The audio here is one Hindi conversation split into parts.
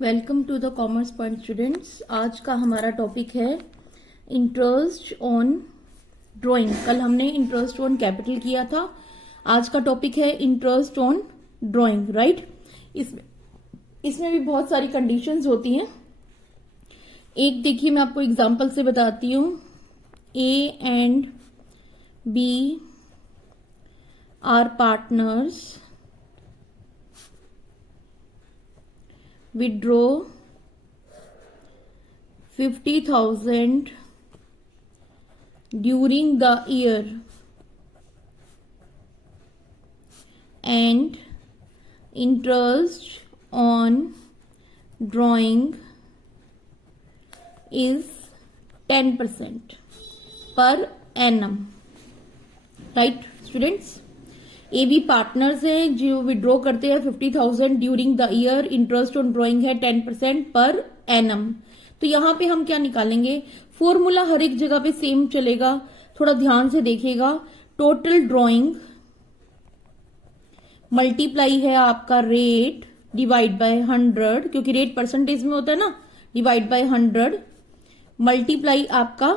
Welcome to the commerce point students. आज का हमारा टॉपिक है इंटरेस्ट ऑन ड्राइंग। कल हमने इंटरेस्ट ऑन कैपिटल किया था। आज का टॉपिक है इंटरेस्ट ऑन ड्राइंग, राइट। इसमें भी बहुत सारी कंडीशंस होती हैं। एक देखिए, मैं आपको एग्जांपल से बताती हूँ। A and B are partners, withdraw 50,000 during the year and interest on drawing is 10% per annum, right students। A B partners हैं जो विड्रॉ करते हैं 50,000 during the year. Interest on drawing है 10% पर एनम। तो यहां पे हम क्या निकालेंगे? फॉर्मूला हर एक जगह पे सेम चलेगा, थोड़ा ध्यान से देखिएगा। टोटल ड्राइंग मल्टीप्लाई है आपका रेट डिवाइड बाय 100, क्योंकि रेट परसेंटेज में होता है ना, डिवाइड बाय 100 मल्टीप्लाई आपका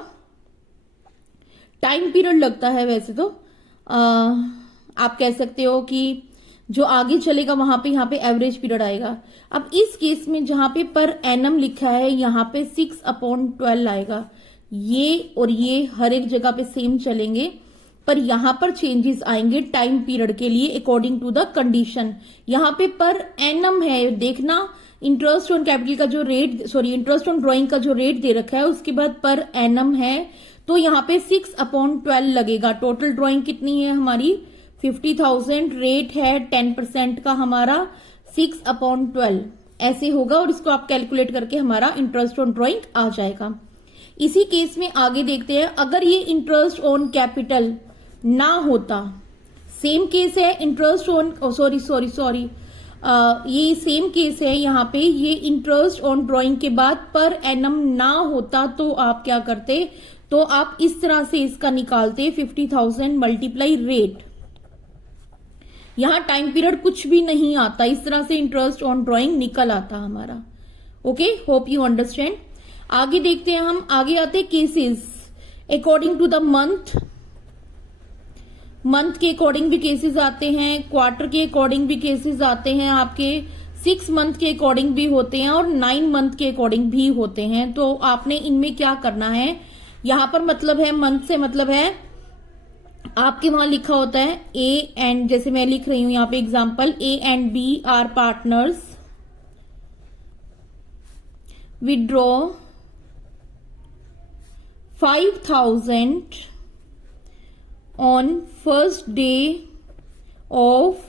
टाइम पीरियड लगता है। वैसे तो आप कह सकते हो कि जो आगे चलेगा वहां पे यहाँ पे एवरेज पीरियड आएगा। अब इस केस में जहां पे पर एनम लिखा है यहाँ पे 6/12 आएगा। ये और ये हर एक जगह पे सेम चलेंगे, पर यहां पर चेंजेस आएंगे टाइम पीरियड के लिए अकॉर्डिंग टू द कंडीशन। यहाँ पे पर एनम है, देखना इंटरेस्ट ऑन कैपिटल का जो रेट, इंटरेस्ट ऑन ड्राइंग का जो रेट दे रखा है उसके बाद पर एनम है, तो यहाँ पे 6/12 लगेगा। टोटल ड्राइंग कितनी है हमारी? 50,000। रेट है 10% का हमारा, 6/12 ऐसे होगा। और इसको आप कैलकुलेट करके हमारा इंटरेस्ट ऑन ड्राइंग आ जाएगा। इसी केस में आगे देखते हैं, अगर ये इंटरेस्ट ऑन कैपिटल ना होता, सेम केस है इंटरेस्ट ऑन ये सेम केस है यहाँ पे, ये इंटरेस्ट ऑन ड्राइंग के बाद पर एनम ना होता तो आप क्या करते? तो आप इस तरह से इसका निकालते 50,000 मल्टीप्लाई रेट। यहां टाइम पीरियड कुछ भी नहीं आता, इस तरह से इंटरेस्ट ऑन ड्राइंग निकल आता हमारा। Okay, hope you understand. आगे देखते हैं हम, आगे आते cases according to the month के अकॉर्डिंग भी केसेस आते हैं, क्वार्टर के अकॉर्डिंग भी केसेस आते हैं, आपके 6 मंथ के अकॉर्डिंग भी होते हैं और 9 मंथ के अकॉर्डिंग भी होते हैं। तो आपने इनमें क्या करना है, यहां पर मतलब है मंथ से मतलब है आपके वहां लिखा होता है ए एंड, जैसे मैं लिख रही हूं यहां पे example, A and B are partners, withdraw 5,000 on first day of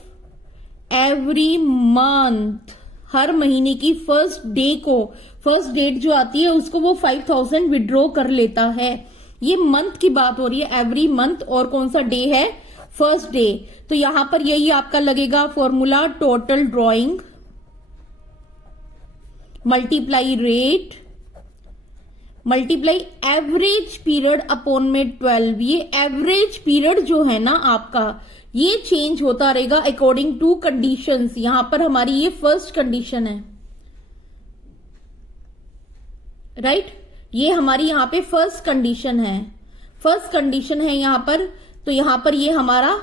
every month. हर महीने की फर्स्ट डे को, फर्स्ट डेट जो आती है उसको वो 5,000 विड्रॉ कर लेता है। ये मंथ की बात हो रही है, एवरी मंथ, और कौन सा डे है? First day. तो यहां पर यही आपका लगेगा formula, total drawing multiply rate multiply average period upon में 12। ये एवरेज पीरियड जो है ना आपका, ये चेंज होता रहेगा अकॉर्डिंग टू कंडीशंस। यहां पर हमारी ये फर्स्ट कंडीशन है, राइट। ये हमारी यहाँ पे फर्स्ट कंडीशन है यहाँ पर। तो यहाँ पर ये हमारा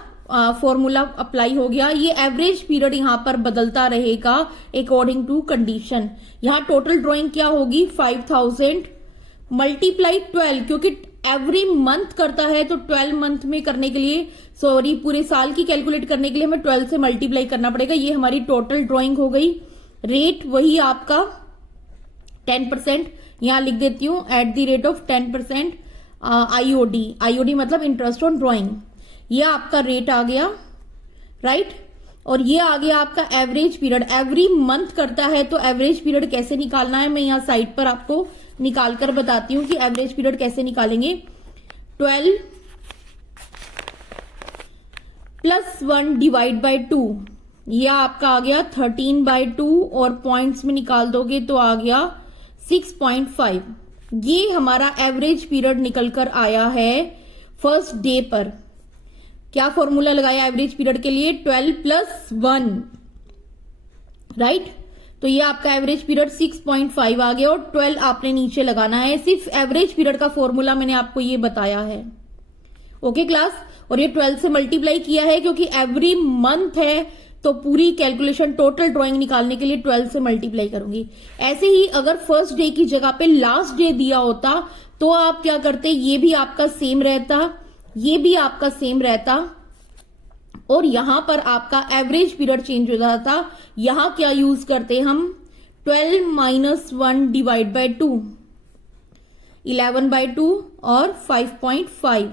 फॉर्मूला अप्लाई हो गया। ये एवरेज पीरियड यहाँ पर बदलता रहेगा अकॉर्डिंग टू कंडीशन। यहाँ टोटल ड्राइंग क्या होगी? 5,000 मल्टीप्लाई 12, क्योंकि एवरी मंथ करता है तो 12 मंथ में करने के लिए, पूरे साल की कैलकुलेट करने के लिए हमें 12 से मल्टीप्लाई करना पड़ेगा। ये हमारी टोटल ड्राइंग हो गई। रेट वही आपका 10%, यहां लिख देती हूं @, 10% आईओडी मतलब इंटरेस्ट ऑन ड्राइंग। ये आपका रेट आ गया, राइट। और ये आ गया आपका एवरेज पीरियड। एवरी मंथ करता है तो एवरेज पीरियड कैसे निकालना है, मैं यहाँ साइड पर आपको निकालकर बताती हूँ कि एवरेज पीरियड कैसे निकालेंगे। 12 + 1 डिवाइड बाय 2, ये आपका आ गया 13/2, और पॉइंट्स में निकाल दोगे तो आ गया 6.5। ये हमारा एवरेज पीरियड निकलकर आया है फर्स्ट डे पर। क्या फॉर्मूला लगाया एवरेज पीरियड के लिए? 12 + 1, राइट। तो ये आपका एवरेज पीरियड 6.5 आ गया और 12 आपने नीचे लगाना है। सिर्फ एवरेज पीरियड का फॉर्मूला मैंने आपको ये बताया है। ओके क्लास, और ये 12 से मल्टीप्लाई किया है क्योंकि एवरी मंथ है, तो पूरी कैलकुलेशन टोटल ड्राइंग निकालने के लिए 12 से मल्टीप्लाई करूंगी। ऐसे ही अगर फर्स्ट डे की जगह पे लास्ट डे दिया होता तो आप क्या करते, ये भी आपका सेम रहता, ये भी आपका सेम रहता, और यहां पर आपका एवरेज पीरियड चेंज हो जाता। यहां क्या यूज करते हम, 12 - 1 डिवाइड बाय 2, 11/2 और 5.5।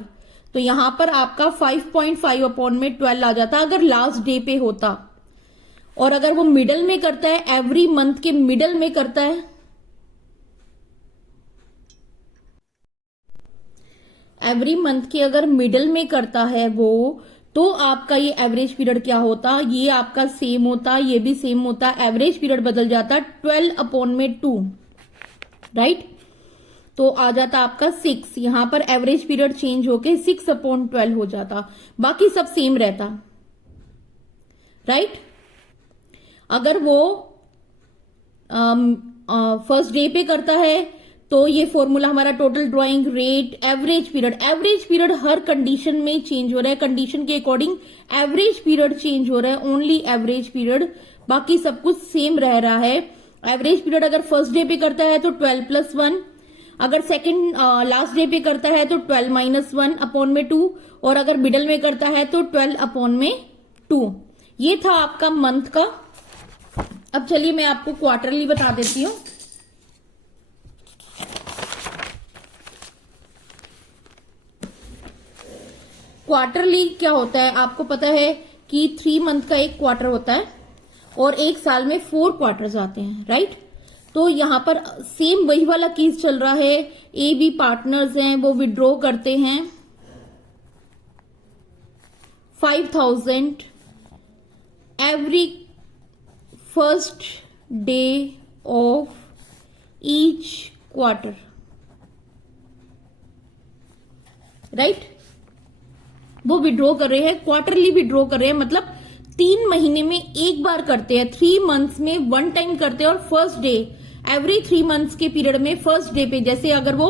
तो यहां पर आपका 5.5 अपॉन में 12 आ जाता अगर लास्ट डे पे होता। और अगर वो मिडल में करता है, एवरी मंथ के मिडल में करता है, एवरी मंथ के अगर मिडल में करता है वो, तो आपका ये एवरेज पीरियड क्या होता, ये आपका सेम होता, ये भी सेम होता, एवरेज पीरियड बदल जाता 12 अपॉन में 2, राइट। तो आ जाता आपका 6, यहां पर एवरेज पीरियड चेंज होके 6/12 हो जाता, बाकी सब सेम रहता, राइट। अगर वो फर्स्ट डे पे करता है तो ये फॉर्मूला हमारा total drawing rate average period हर कंडीशन में चेंज हो रहा है, कंडीशन के अकॉर्डिंग एवरेज पीरियड चेंज हो रहा है, ओनली एवरेज पीरियड, बाकी सब कुछ सेम रह रहा है। एवरेज पीरियड अगर फर्स्ट डे पे करता है तो 12 + 1, अगर सेकंड लास्ट डे पे करता है तो 12 - 1 अपॉन में 2, और अगर मिडल में करता है तो 12 अपॉन में 2। ये था आपका मंथ का। अब चलिए मैं आपको क्वार्टरली बता देती हूं। क्वार्टरली क्या होता है, आपको पता है कि 3 मंथ का एक क्वार्टर होता है और एक साल में 4 क्वार्टर्स आते हैं, राइट। तो यहां पर सेम वही वाला केस चल रहा है, ए बी पार्टनर्स हैं, वो विड्रॉ करते हैं 5,000 every first day of each quarter, right. वो विड्रॉ कर रहे हैं, क्वार्टरली विड्रॉ कर रहे हैं, मतलब 3 महीने में एक बार करते हैं, 3 मंथ्स में 1 टाइम करते हैं, और फर्स्ट डे एवरी 3 मंथ्स के पीरियड में फर्स्ट डे पे, जैसे अगर वो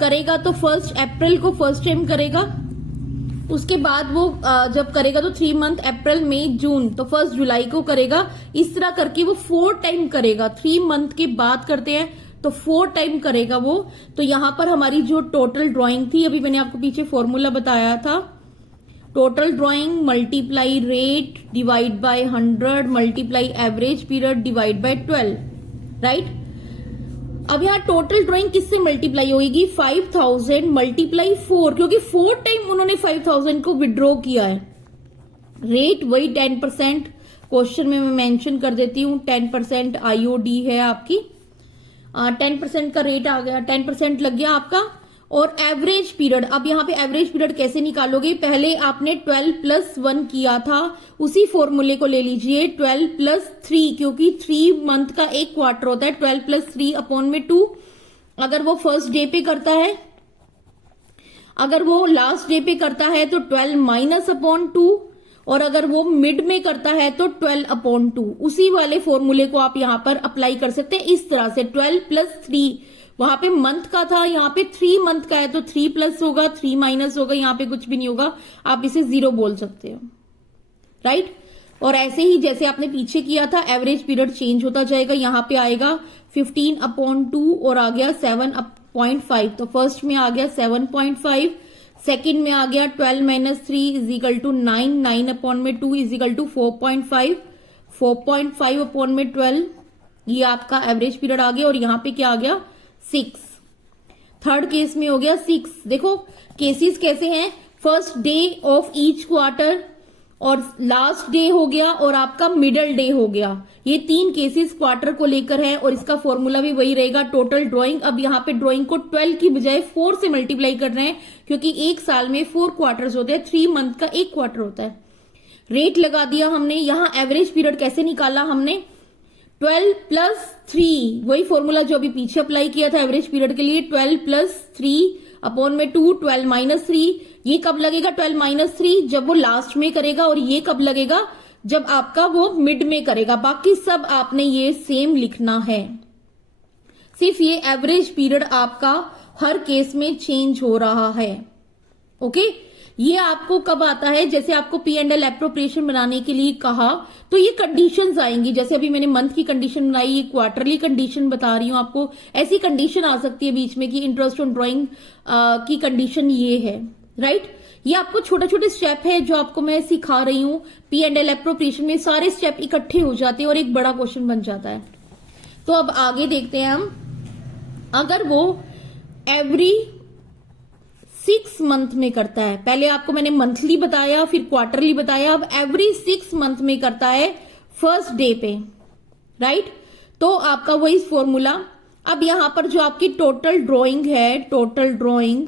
करेगा तो 1 अप्रैल को फर्स्ट टाइम करेगा, उसके बाद वो जब करेगा तो 3 मंथ अप्रैल मई जून, तो 1 जुलाई को करेगा। इस तरह करके वो 4 टाइम करेगा, 3 मंथ के बाद करते हैं तो 4 टाइम करेगा वो। तो यहां पर हमारी जो टोटल ड्राइंग थी, अभी मैंने आपको पीछे फॉर्मूला बताया था, total drawing multiply rate divide by 100 multiply average period divide by 12, right. अब यहाँ टोटल ड्राइंग किससे मल्टीप्लाई होगी, 5,000 मल्टीप्लाई 4, क्योंकि 4 टाइम उन्होंने 5,000 को विड्रॉ किया है। रेट वही 10%, क्वेश्चन में मैं मेंशन कर देती हूँ, 10% आईओडी है आपकी, 10% का रेट आ गया, 10% लग गया आपका। और एवरेज पीरियड, अब यहाँ पे एवरेज पीरियड कैसे निकालोगे, पहले आपने 12 + 1 किया था, उसी फॉर्मूले को ले लीजिए, 12 + 3, क्योंकि 3 मंथ का एक क्वार्टर होता है, 12 + 3 अपॉन में 2। अगर वो फर्स्ट डे पे करता है, अगर वो लास्ट डे पे करता है तो 12 - 2, और अगर वो मिड में करता है तो 12/2। उसी वाले फॉर्मूले को आप यहां पर अप्लाई कर सकते हैं इस तरह से, 12 + 3, वहां पे मंथ का था, यहाँ पे 3 मंथ का है तो 3 प्लस होगा, 3 माइनस होगा, यहाँ पे कुछ भी नहीं होगा, आप इसे 0 बोल सकते हो, राइट। और ऐसे ही जैसे आपने पीछे किया था, एवरेज पीरियड चेंज होता जाएगा, यहाँ पे आएगा 15/2 और आ गया 7.5, तो फर्स्ट में आ गया 7.5, सेकेंड में आ गया 12 - 3 = 9, 9/2 = 4.5, 4.5/12, ये आपका एवरेज पीरियड आ गया। और यहाँ पे क्या आ गया, 6। थर्ड केस में हो गया 6। देखो केसेस कैसे हैं, first day of each quarter, और लास्ट डे हो गया, और आपका मिडल डे हो गया। ये 3 केसेस क्वार्टर को लेकर है, और इसका फॉर्मूला भी वही रहेगा, टोटल ड्राइंग। अब यहाँ पे ड्राइंग को 12 की बजाय 4 से मल्टीप्लाई कर रहे हैं, क्योंकि एक साल में 4 क्वार्टर्स होते हैं, 3 मंथ का एक क्वार्टर होता है। रेट लगा दिया हमने, यहाँ एवरेज पीरियड कैसे निकाला हमने, 12 + 3, वही फॉर्मूला जो अभी पीछे अप्लाई किया था एवरेज पीरियड के लिए, 12 + 3/2, 12 - 3। ये कब लगेगा 12 - 3, जब वो लास्ट में करेगा, और ये कब लगेगा, जब आपका वो मिड में करेगा। बाकी सब आपने ये सेम लिखना है, सिर्फ ये एवरेज पीरियड आपका हर केस में चेंज हो रहा है। ओके, ये आपको कब आता है, जैसे आपको पी एंड एल एप्रोप्रिएशन बनाने के लिए कहा तो ये कंडीशंस आएंगी। जैसे अभी मैंने मंथ की कंडीशन बनाई, ये क्वार्टरली कंडीशन बता रही हूं आपको। ऐसी कंडीशन आ सकती है बीच में कि इंटरेस्ट ऑन ड्राइंग की कंडीशन ये है, राइट। ये आपको छोटे छोटे स्टेप है जो आपको मैं सिखा रही हूं। पी एंड एल एप्रोप्रिएशन में सारे स्टेप इकट्ठे हो जाते हैं और एक बड़ा क्वेश्चन बन जाता है। तो अब आगे देखते हैं हम, अगर वो एवरी 6 मंथ में करता है, पहले आपको मैंने मंथली बताया, फिर क्वार्टरली बताया, अब एवरी 6 मंथ में करता है फर्स्ट डे पे, राइट। तो आपका वही फॉर्मूला। अब यहां पर जो आपकी टोटल ड्राइंग है, टोटल ड्राइंग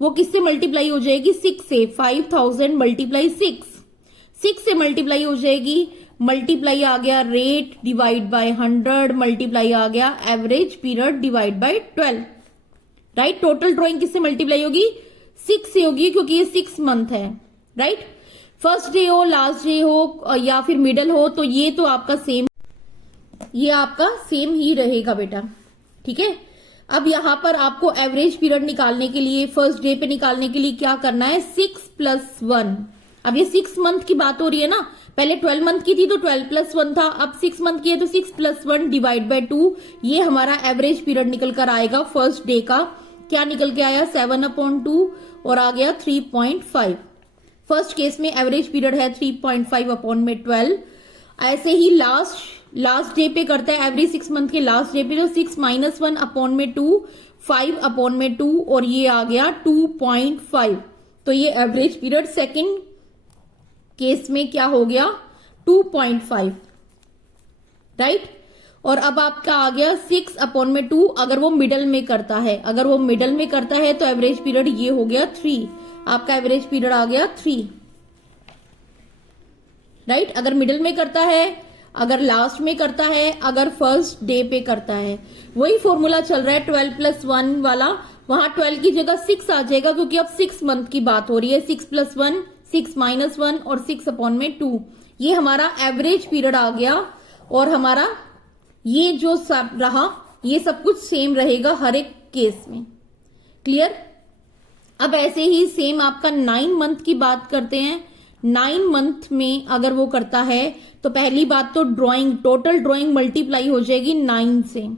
वो किससे मल्टीप्लाई हो जाएगी, 6 से। 5000 मल्टीप्लाई 6 से मल्टीप्लाई हो जाएगी। मल्टीप्लाई आ गया रेट डिवाइड बाय 100, मल्टीप्लाई आ गया average period divide by 12, right. Total drawing किससे मल्टीप्लाई होगी, 6 से होगी, क्योंकि ये 6 मंथ है, राइट। फर्स्ट डे हो, लास्ट डे हो या फिर मिडल हो, तो ये तो आपका सेम, ये आपका सेम ही रहेगा बेटा, ठीक है। अब यहां पर आपको एवरेज पीरियड निकालने के लिए, फर्स्ट डे पे निकालने के लिए क्या करना है, 6 + 1। अब ये 6 मंथ की बात हो रही है ना, पहले 12 मंथ की थी तो 12 + 1 था, अब 6 मंथ की है तो 6 + 1 डिवाइड बाय 2। ये हमारा एवरेज पीरियड निकल कर आएगा फर्स्ट डे का। क्या निकल के आया, 7/2 और आ गया 3.5। फर्स्ट केस में एवरेज पीरियड है 3.5/12। ऐसे ही लास्ट डे पे करता है, एवरी 6 मंथ के लास्ट डे पे, तो 6 - 1/2, 5/2 और ये आ गया 2.5। तो ये एवरेज पीरियड सेकंड केस में क्या हो गया, 2.5, राइट। और अब आपका आ गया 6/2 अगर वो मिडल में करता है। अगर वो मिडल में करता है तो एवरेज पीरियड ये हो गया 3, आपका एवरेज पीरियड आ गया 3, राइट। अगर मिडल में करता है, अगर लास्ट में करता है, अगर फर्स्ट डे पे करता है, वही फॉर्मूला चल रहा है 12 + 1 वाला। वहां 12 की जगह 6 आ जाएगा, क्योंकि अब 6 मंथ की बात हो रही है। 6 + 1, 6 - 1 और 6/2, ये हमारा एवरेज पीरियड आ गया। और हमारा ये जो सब रहा, ये सब कुछ सेम रहेगा हर एक केस में, क्लियर। अब ऐसे ही सेम आपका 9 मंथ की बात करते हैं। 9 मंथ में अगर वो करता है तो पहली बात तो ड्राइंग, टोटल ड्राइंग मल्टीप्लाई हो जाएगी 9 से।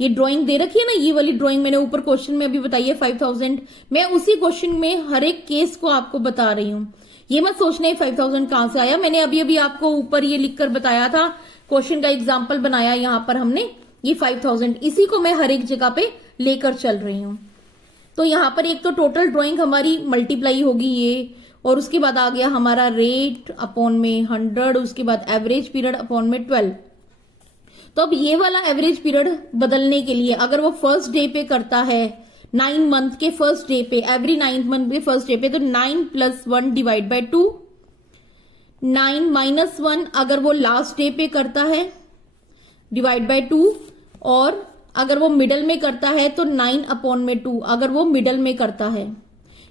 ये ड्राइंग दे रखी है ना, ये वाली ड्राइंग मैंने ऊपर क्वेश्चन में अभी बताई है 5000। मैं उसी क्वेश्चन में हर एक केस को आपको बता रही हूं। ये मत सोचना है 5000 कहां से आया, मैंने अभी अभी आपको ऊपर ये लिखकर बताया था, क्वेश्चन का एग्जाम्पल बनाया यहां पर हमने, ये 5000, इसी को मैं हर एक जगह पे लेकर चल रही हूं। तो यहां पर एक तो टोटल ड्राइंग हमारी मल्टीप्लाई होगी ये, और उसके बाद आ गया हमारा रेट अपॉन में 100, उसके बाद एवरेज पीरियड अपॉन में 12। तो अब ये वाला एवरेज पीरियड बदलने के लिए, अगर वो फर्स्ट डे पे करता है 9 मंथ के फर्स्ट डे पे, एवरी 9 मंथ के फर्स्ट डे पे, तो 9 + 1 डिवाइड बाय 2, 9 - 1 अगर वो लास्ट डे पे करता है डिवाइड बाय 2, और अगर वो मिडल में करता है तो 9/2 अगर वो मिडल में करता है।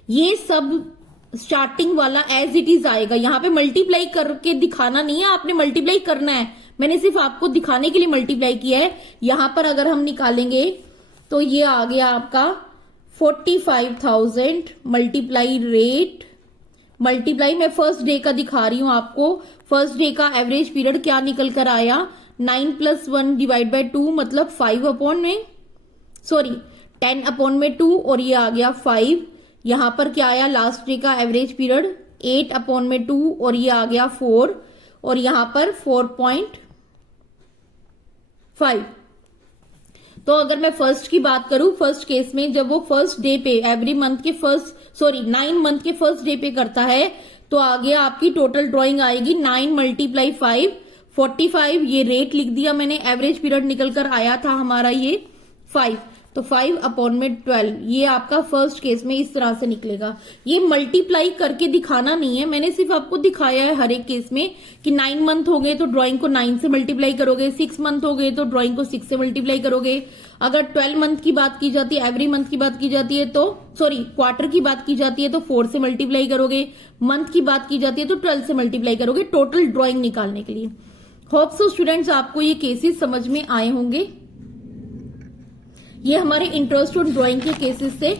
ये सब स्टार्टिंग वाला एज इट इज आएगा। यहां पे मल्टीप्लाई करके दिखाना नहीं है, आपने मल्टीप्लाई करना है, मैंने सिर्फ आपको दिखाने के लिए मल्टीप्लाई किया है। यहां पर अगर हम निकालेंगे तो ये आ गया आपका 45,000 मल्टीप्लाई रेट, मल्टीप्लाई मैं फर्स्ट डे का दिखा रही हूं आपको। फर्स्ट डे का एवरेज पीरियड क्या निकल कर आया, 9 + 1 डिवाइड बाय 2 मतलब 10/2 और ये आ गया 5। यहां पर क्या आया, लास्ट डे का एवरेज पीरियड 8/2 और ये आ गया 4, और यहां पर 4.5। तो अगर मैं फर्स्ट की बात करूं, फर्स्ट केस में जब वो फर्स्ट डे पे एवरी मंथ के 9 मंथ के फर्स्ट डे पे करता है, तो आगे आपकी टोटल ड्राइंग आएगी 9 × 5 45। ये रेट लिख दिया मैंने, एवरेज पीरियड निकल कर आया था हमारा ये 5। तो 5/12 ये आपका फर्स्ट केस में इस तरह से निकलेगा। ये मल्टीप्लाई करके दिखाना नहीं है, मैंने सिर्फ आपको दिखाया है हर एक केस में कि 9 मंथ हो गए तो ड्राइंग को 9 से मल्टीप्लाई करोगे, 6 मंथ हो गए तो ड्राइंग को 6 से मल्टीप्लाई करोगे। अगर 12 मंथ की बात की जाती है, एवरी मंथ की बात की जाती है तो क्वार्टर की बात की जाती है तो 4 से मल्टीप्लाई करोगे, मंथ की बात की जाती है तो 12 से मल्टीप्लाई करोगे टोटल ड्राइंग निकालने के लिए। होप सो स्टूडेंट्स आपको ये केसेस समझ में आए होंगे। ये हमारे इंटरेस्ट ऑन ड्राइंग के केसेस थे।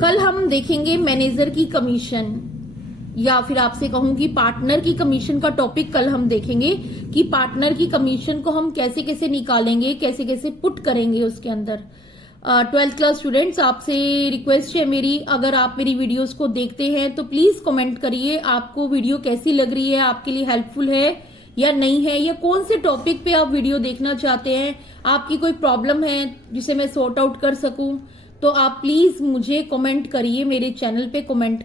कल हम देखेंगे मैनेजर की कमीशन, या फिर आपसे कहूं कि पार्टनर की कमीशन का टॉपिक कल हम देखेंगे कि पार्टनर की कमीशन को हम कैसे कैसे निकालेंगे, कैसे कैसे पुट करेंगे उसके अंदर। 12th क्लास स्टूडेंट्स, आपसे रिक्वेस्ट है मेरी, अगर आप मेरी वीडियोस को देखते हैं तो प्लीज कमेंट करिए आपको वीडियो कैसी लग रही है, आपके लिए हेल्पफुल है या नहीं है, या कौन से टॉपिक पे आप वीडियो देखना चाहते हैं। आपकी कोई प्रॉब्लम है जिसे मैं सॉर्ट आउट कर सकूं तो आप प्लीज मुझे कमेंट करिए, मेरे चैनल पे कमेंट